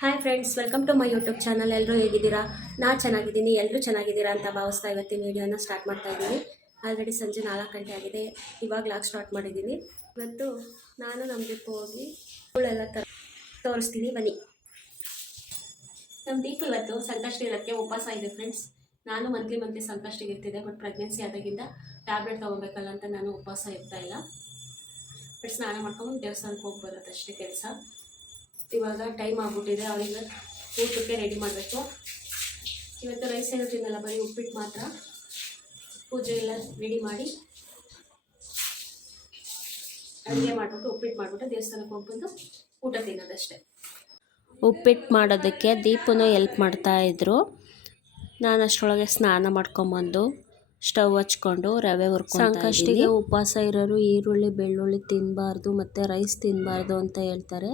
Hi friends welcome to my YouTube channel ಎಲ್ಲರೂ ಹೇಗಿದ್ದೀರಾ? ನಾ ಚೆನ್ನಾಗಿದ್ದೀನಿ. ಎಲ್ಲರೂ ಚೆನ್ನಾಗಿದ್ದೀರಾ ಅಂತ ಭಾವಿಸ್ತಾ ಇವತ್ತಿನ ವೀಡಿಯೋನ ಸ್ಟಾರ್ಟ್ ಮಾಡ್ತಾ ಇದ್ದೀನಿ. ಆಲ್ರೆಡಿ ಸಂಜೆ ನಾಲ್ಕು ಗಂಟೆ ಆಗಿದೆ. ಇವಾಗ ಲಾಕ್ ಸ್ಟಾರ್ಟ್ ಮಾಡಿದ್ದೀನಿ. ಇವತ್ತು ನಾನು ನಮ್ಮ ದೀಪು ಹೋಗಿ ಹೂಳೆಲ್ಲ ತರ ತೋರಿಸ್ತೀನಿ. ಬನ್ನಿ. ನಮ್ಮ ದೀಪ ಇವತ್ತು ಸಂಕಷ್ಟ ಇರೋಕ್ಕೆ ಉಪವಾಸ ಇದೆ ಫ್ರೆಂಡ್ಸ್ ನಾನು ಮಂತ್ಲಿ ಮಂತ್ಲಿ ಸಂಕಷ್ಟಿಗೆ ಇರ್ತಿದೆ ಬಟ್ ಪ್ರೆಗ್ನೆನ್ಸಿ ಆದಾಗಿಂದ ಟ್ಯಾಬ್ಲೆಟ್ ತೊಗೋಬೇಕಲ್ಲ ಅಂತ ನಾನು ಉಪವಾಸ ಇರ್ತಾ ಇಲ್ಲ. ಬಟ್ ಸ್ನಾನ ಮಾಡ್ಕೊಂಡು ದೇವಸ್ಥಾನಕ್ಕೆ ಹೋಗಿ ಅಷ್ಟೇ ಕೆಲಸ. ಇವಾಗ ಟೈಮ್ ಆಗ್ಬಿಟ್ಟಿದೆ ಅವರಿಗೆ ಊಟಕ್ಕೆ ರೆಡಿ ಮಾಡಬೇಕು. ಇವತ್ತು ರೈಸ್ ಏನು ತಿನ್ನಲ್ಲ, ಬರೀ ಉಪ್ಪಿಟ್ಟು ಮಾತ್ರ. ಪೂಜೆ ಎಲ್ಲ ರೆಡಿ ಮಾಡಿ ಅಡುಗೆ ಮಾಡಿಬಿಟ್ಟು, ಉಪ್ಪಿಟ್ಟು ಮಾಡಿಬಿಟ್ಟು ದೇವಸ್ಥಾನಕ್ಕೆ ಹೋಗ್ಬಂದು ಊಟ ತಿನ್ನೋದಷ್ಟೇ. ಉಪ್ಪಿಟ್ಟು ಮಾಡೋದಕ್ಕೆ ದೀಪನೂ ಎಲ್ಪ್ ಮಾಡ್ತಾಯಿದ್ರು ನಾನು ಅಷ್ಟರೊಳಗೆ ಸ್ನಾನ ಮಾಡ್ಕೊಂಬಂದು ಸ್ಟವ್ ಹಚ್ಕೊಂಡು ರವೆ ಹುರ್ಕೊಂಡು ಸಂಕಷ್ಟಿಗೆ ಉಪವಾಸ ಇರೋರು ಈರುಳ್ಳಿ ಬೆಳ್ಳುಳ್ಳಿ ತಿನ್ನಬಾರ್ದು ಮತ್ತು ರೈಸ್ ತಿನ್ನಬಾರ್ದು ಅಂತ ಹೇಳ್ತಾರೆ.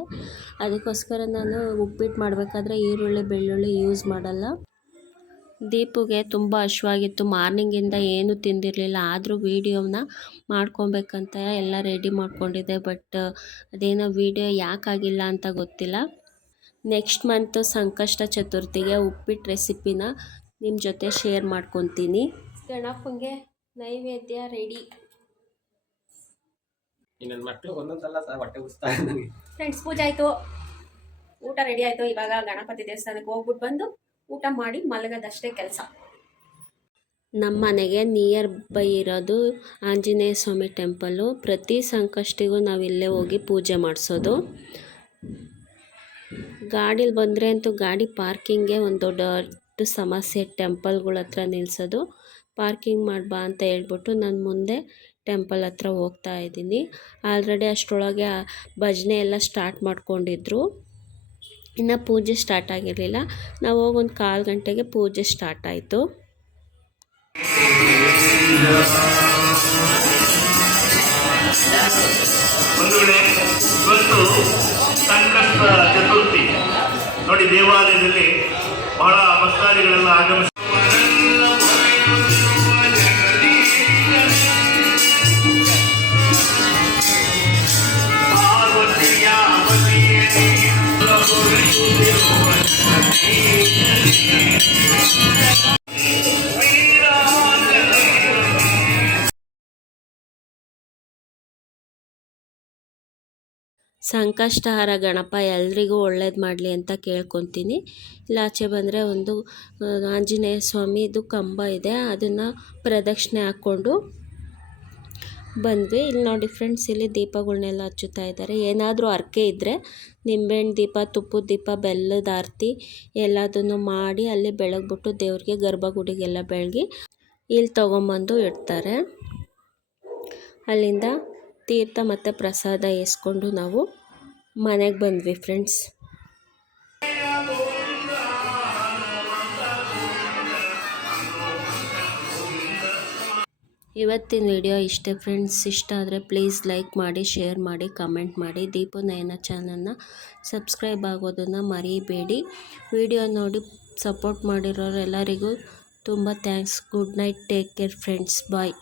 ಅದಕ್ಕೋಸ್ಕರ ನಾನು ಉಪ್ಪಿಟ್ಟು ಮಾಡಬೇಕಾದ್ರೆ ಈರುಳ್ಳಿ ಬೆಳ್ಳುಳ್ಳಿ ಯೂಸ್ ಮಾಡಲ್ಲ. ದೀಪುಗೆ ತುಂಬ ಹಶ್ವಾಗಿತ್ತು. ಮಾರ್ನಿಂಗಿಂದ ಏನೂ ತಿಂದಿರಲಿಲ್ಲ. ಆದರೂ ವೀಡಿಯೋನ ಮಾಡ್ಕೊಬೇಕಂತ ಎಲ್ಲ ರೆಡಿ ಮಾಡ್ಕೊಂಡಿದ್ದೆ. ಬಟ್ ಅದೇನೋ ವೀಡಿಯೋ ಯಾಕಾಗಿಲ್ಲ ಅಂತ ಗೊತ್ತಿಲ್ಲ. ನೆಕ್ಸ್ಟ್ ಮಂತು ಸಂಕಷ್ಟ ಚತುರ್ಥಿಗೆ ಉಪ್ಪಿಟ್ಟು ರೆಸಿಪಿನ ನಿಮ್ಮ ಜೊತೆ ಶೇರ್ ಮಾಡ್ಕೊತೀನಿ. ಗಣಪಂಗೆ ನೈವೇದ್ಯ ರೆಡಿ. ಇನ್ನೊಂದು ಮಕ್ಕಳು ಒಂದೊಂದಲ್ಲ ಸಹ ಹೊಟ್ಟೆ ಉಸ್ತಾ ನನಗೆ ಫ್ರೆಂಡ್ಸ್ ಪೂಜೆ ಆಯಿತು. ಊಟ ರೆಡಿ ಆಯಿತು. ಇವಾಗ ಗಣಪತಿ ದೇವಸ್ಥಾನಕ್ಕೆ ಹೋಗ್ಬಿಟ್ಟು ಬಂದು ಊಟ ಮಾಡಿ ಮಲಗದಷ್ಟೇ ಕೆಲಸ. ನಮ್ಮ ಮನೆಗೆ ನಿಯರ್ ಬೈ ಇರೋದು ಆಂಜನೇಯ ಸ್ವಾಮಿ ಟೆಂಪಲ್ಲು ಪ್ರತಿ ಸಂಕಷ್ಟಿಗೂ ನಾವು ಇಲ್ಲೇ ಹೋಗಿ ಪೂಜೆ ಮಾಡಿಸೋದು. ಗಾಡೀಲಿ ಬಂದರೆ ಅಂತೂ ಗಾಡಿ ಪಾರ್ಕಿಂಗ್ಗೆ ಒಂದು ದೊಡ್ಡ ಸಮಸ್ಯೆ ಟೆಂಪಲ್ಗಳ ಹತ್ರ ನಿಲ್ಲಿಸೋದು ಪಾರ್ಕಿಂಗ್ ಮಾಡ್ಬಾ ಅಂತ ಹೇಳ್ಬಿಟ್ಟು ನಾನು ಮುಂದೆ ಟೆಂಪಲ್ ಹತ್ರ ಹೋಗ್ತಾ ಇದ್ದೀನಿ. ಆಲ್ರೆಡಿ ಅಷ್ಟರೊಳಗೆ ಭಜನೆ ಎಲ್ಲ ಸ್ಟಾರ್ಟ್ ಮಾಡ್ಕೊಂಡಿದ್ರು. ಇನ್ನು ಪೂಜೆ ಸ್ಟಾರ್ಟ್ ಆಗಿರಲಿಲ್ಲ. ನಾವು ಹೋಗಿ ಒಂದು ಕಾಲು ಗಂಟೆಗೆ ಪೂಜೆ ಸ್ಟಾರ್ಟ್ ಆಯಿತು. ಇವತ್ತು ಸಂಕಷ್ಟ ಚತುರ್ಥಿ. ನೋಡಿ ದೇವಾಲಯದಲ್ಲಿ ಬಹಳ ಭಕ್ತಾದಿಗಳೆಲ್ಲ ಆಗಮಿಸಿ ಸಂಕಷ್ಟಹಾರ ಗಣಪ, ಎಲ್ರಿಗೂ ಒಳ್ಳೇದು ಮಾಡಲಿ ಅಂತ ಕೇಳ್ಕೊತೀನಿ. ಇಲ್ಲ, ಆಚೆ ಬಂದರೆ ಒಂದು ಆಂಜನೇಯ ಸ್ವಾಮಿದು ಕಂಬ ಇದೆ, ಅದನ್ನು ಪ್ರದಕ್ಷಿಣೆ ಹಾಕ್ಕೊಂಡು ಬಂದ್ವಿ. ಇಲ್ಲಿ ನೋಡಿ ಫ್ರೆಂಡ್ಸ್ ಇಲ್ಲಿ ದೀಪಗಳನ್ನೆಲ್ಲ ಹಚ್ಚುತ್ತಾ ಇದ್ದಾರೆ. ಏನಾದರೂ ಹರಕೆ ಇದ್ದರೆ ನಿಂಬೆಹಣ್ಣು ದೀಪ ತುಪ್ಪದ ದೀಪ, ಬೆಲ್ಲದ ಆರತಿ ಎಲ್ಲದನ್ನು ಮಾಡಿ ಅಲ್ಲಿ ಬೆಳಗ್ಬಿಟ್ಟು ದೇವ್ರಿಗೆ ಗರ್ಭಗುಡಿಗೆಲ್ಲ ಬೆಳಗಿ ಇಲ್ಲಿ ತೊಗೊಂಬಂದು ಇಡ್ತಾರೆ. ಅಲ್ಲಿಂದ ತೀರ್ಥ ಮತ್ತು ಪ್ರಸಾದ ಏಸ್ಕೊಂಡು ನಾವು ಮನೆಗೆ ಬಂದ್ವಿ ಫ್ರೆಂಡ್ಸ್ ಇವತ್ತಿನ ವಿಡಿಯೋ ಇಷ್ಟೇ ಫ್ರೆಂಡ್ಸ್. ಇಷ್ಟ ಆದರೆ ಪ್ಲೀಸ್ ಲೈಕ್ ಮಾಡಿ, ಶೇರ್ ಮಾಡಿ, ಕಮೆಂಟ್ ಮಾಡಿ. ದೀಪು ನಯನ ಚಾನಲ್ನ ಸಬ್ಸ್ಕ್ರೈಬ್ ಆಗೋದನ್ನು ಮರಿಬೇಡಿ. ವಿಡಿಯೋ ನೋಡಿ ಸಪೋರ್ಟ್ ಮಾಡಿರೋರೆಲ್ಲರಿಗೂ ತುಂಬ thanks. Good night, take care friends. Bye.